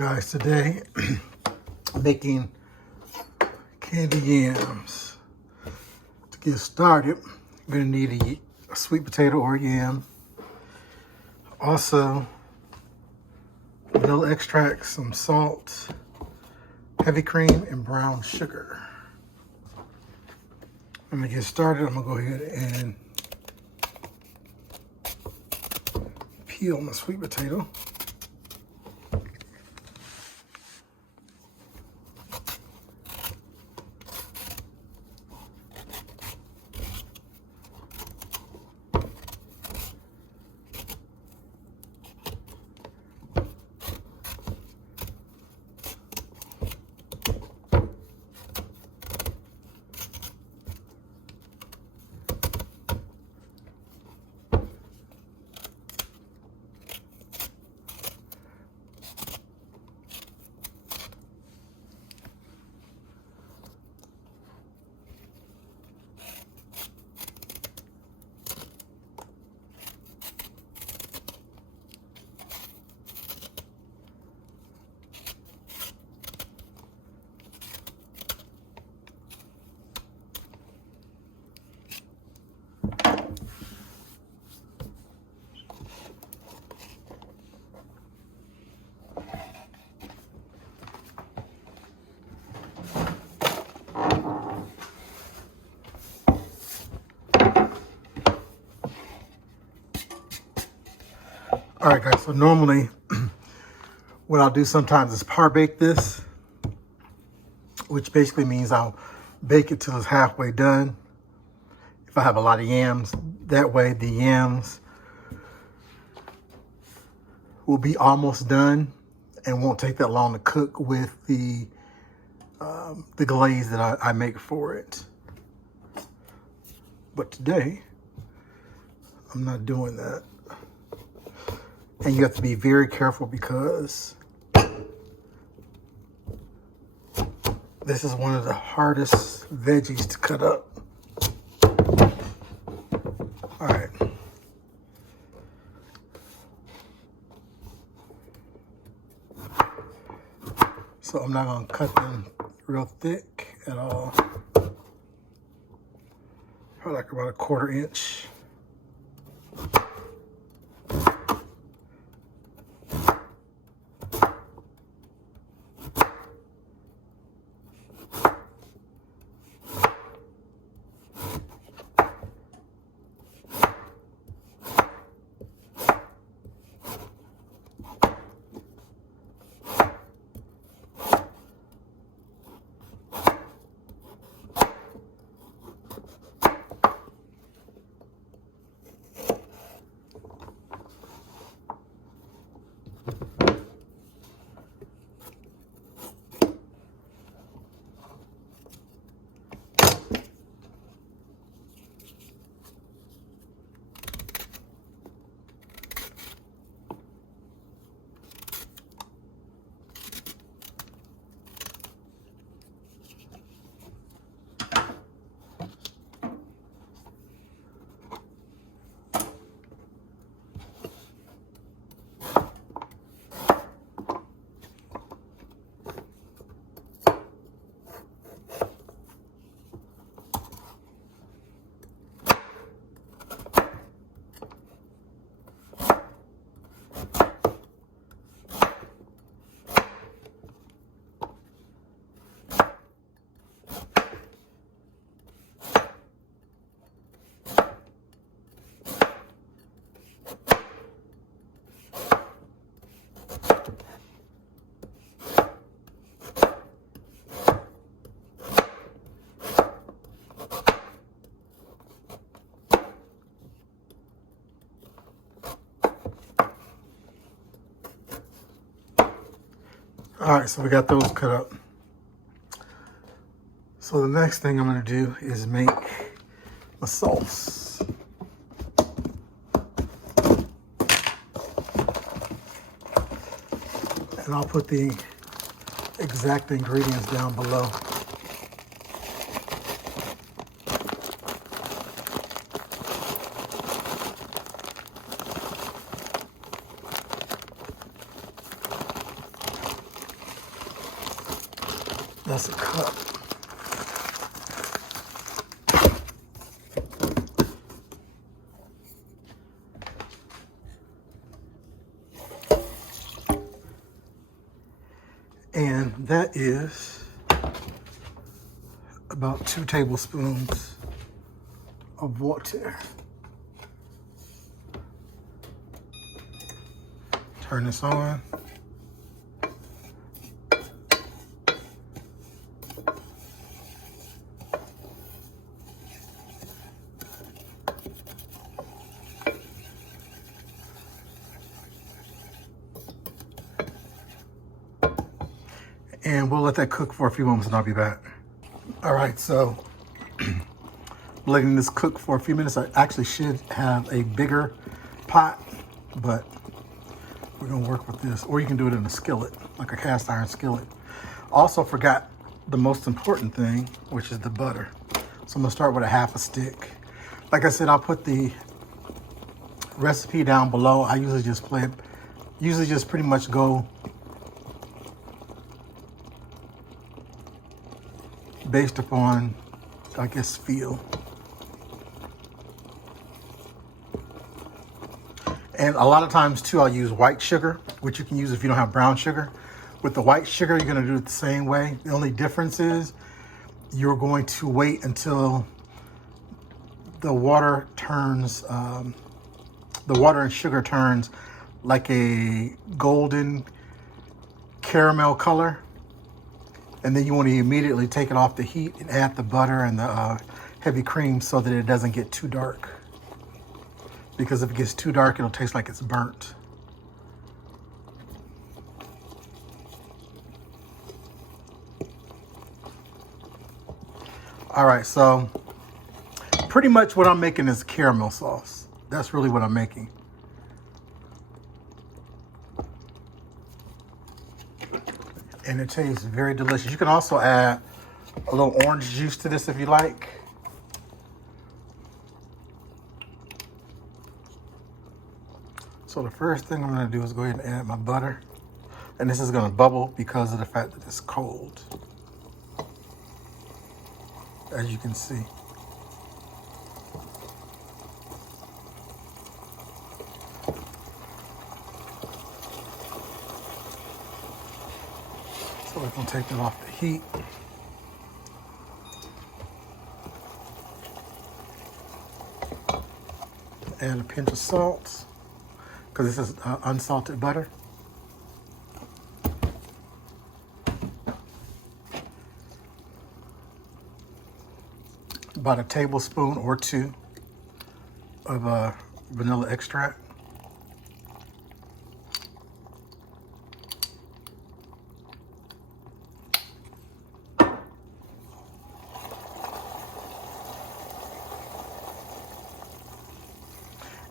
Guys, today I'm making candied yams. To get started, you're going to need a sweet potato or yam. Also, vanilla extract, some salt, heavy cream, and brown sugar. I'm going to get started. I'm going to go ahead and peel my sweet potato. All right, guys, so normally what I'll do sometimes is par bake this, which basically means I'll bake it till it's halfway done. If I have a lot of yams, that way the yams will be almost done and won't take that long to cook with the glaze that I make for it. But today, I'm not doing that. And you have to be very careful because this is one of the hardest veggies to cut up. All right. So I'm not gonna cut them real thick at all. Probably like about a 1/4 inch. All right, so we got those cut up. So the next thing I'm gonna do is make a sauce. And I'll put the exact ingredients down below. That's a cup. And that is about 2 tablespoons of water. Turn this on. And we'll let that cook for a few moments and I'll be back. All right, so letting this cook for a few minutes. I actually should have a bigger pot, but we're gonna work with this. Or you can do it in a skillet, like a cast iron skillet. Also forgot the most important thing, which is the butter. So I'm gonna start with a half a stick. Like I said, I'll put the recipe down below. I usually just pretty much go based upon, I guess, feel. And a lot of times too, I'll use white sugar, which you can use if you don't have brown sugar. With the white sugar, you're gonna do it the same way. The only difference is you're going to wait until the water turns, the water and sugar turns like a golden caramel color. And then you want to immediately take it off the heat and add the butter and the heavy cream so that it doesn't get too dark. Because if it gets too dark, it'll taste like it's burnt. All right, so pretty much what I'm making is caramel sauce. That's really what I'm making. And it tastes very delicious. You can also add a little orange juice to this if you like. So the first thing I'm gonna do is go ahead and add my butter. And this is gonna bubble because of the fact that it's cold, as you can see. So we're gonna take that off the heat. Add a pinch of salt, because this is unsalted butter. About a tablespoon or 2 of vanilla extract.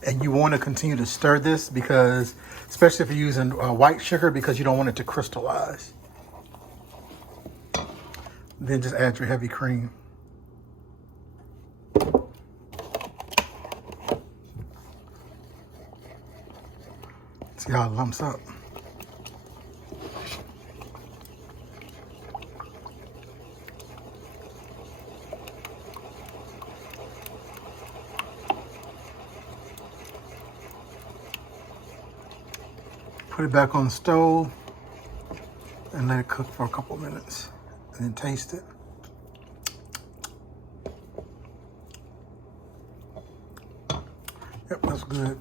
And you want to continue to stir this because, especially if you're using white sugar, because you don't want it to crystallize. Then just add your heavy cream. See how it lumps up. Put it back on the stove and let it cook for a couple minutes and then taste it. Yep, that's good.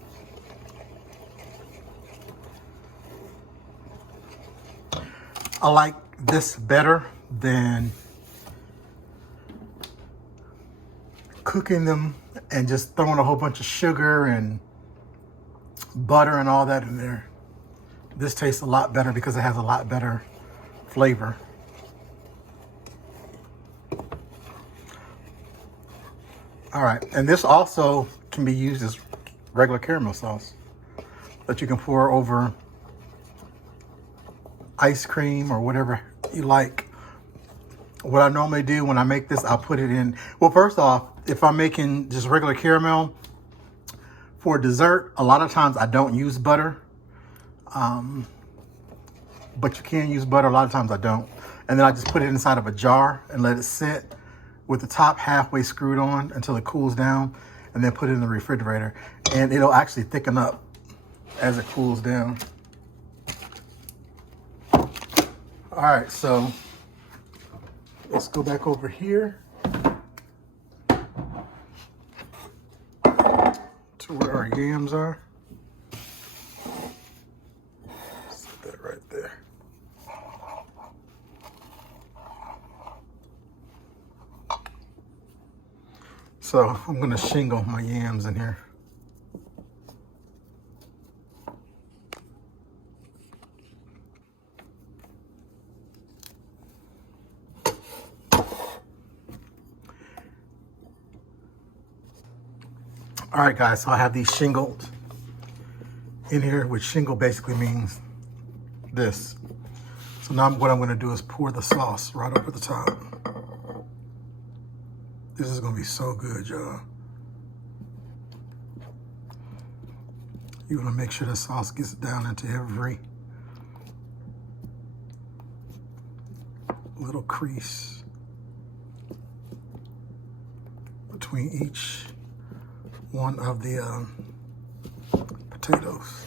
I like this better than cooking them and just throwing a whole bunch of sugar and butter and all that in there. This tastes a lot better because it has a lot better flavor. All right, and this also can be used as regular caramel sauce that you can pour over ice cream or whatever you like. What I normally do when I make this, I'll put it in, well, first off, if I'm making just regular caramel for dessert, a lot of times I don't use butter. But you can use butter. A lot of times I don't. And then I just put it inside of a jar and let it sit with the top halfway screwed on until it cools down, and then put it in the refrigerator. And it'll actually thicken up as it cools down. All right, so let's go back over here to where our yams are. Set that right there. So I'm gonna shingle my yams in here. All right, guys, so I have these shingled in here, which shingle basically means this. So now what I'm gonna do is pour the sauce right over the top. This is gonna be so good, y'all. You wanna make sure the sauce gets down into every little crease between each one of the potatoes.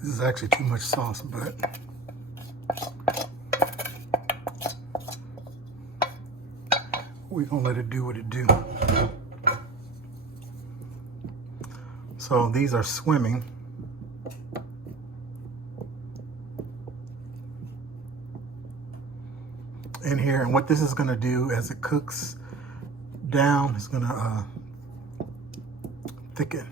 This is actually too much sauce, but we're gonna let it do what it do. So these are swimming. In here, and what this is gonna do as it cooks down is gonna thicken.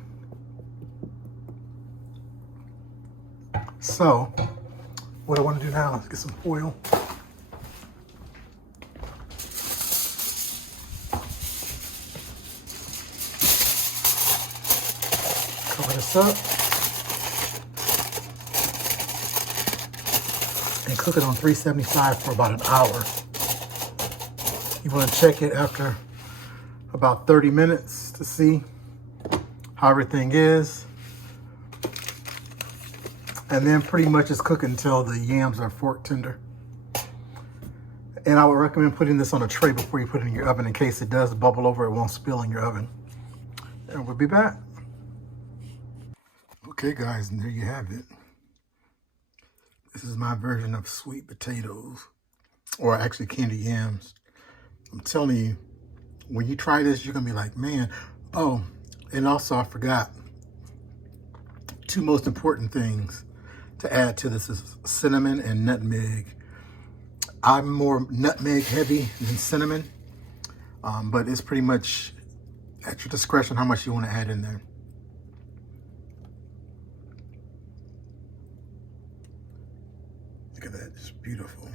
So, what I want to do now is get some foil. Cover this up. And cook it on 375 for about an hour. You want to check it after about 30 minutes to see how everything is. And then pretty much it's cooking until the yams are fork tender. And I would recommend putting this on a tray before you put it in your oven in case it does bubble over, it won't spill in your oven. And we'll be back. Okay guys, and there you have it. This is my version of sweet potatoes, or actually candied yams. I'm telling you, when you try this, you're gonna be like, man. Oh, and also I forgot, two most important things to add to this is cinnamon and nutmeg. I'm more nutmeg heavy than cinnamon, but it's pretty much at your discretion how much you want to add in there. Look at that, it's beautiful.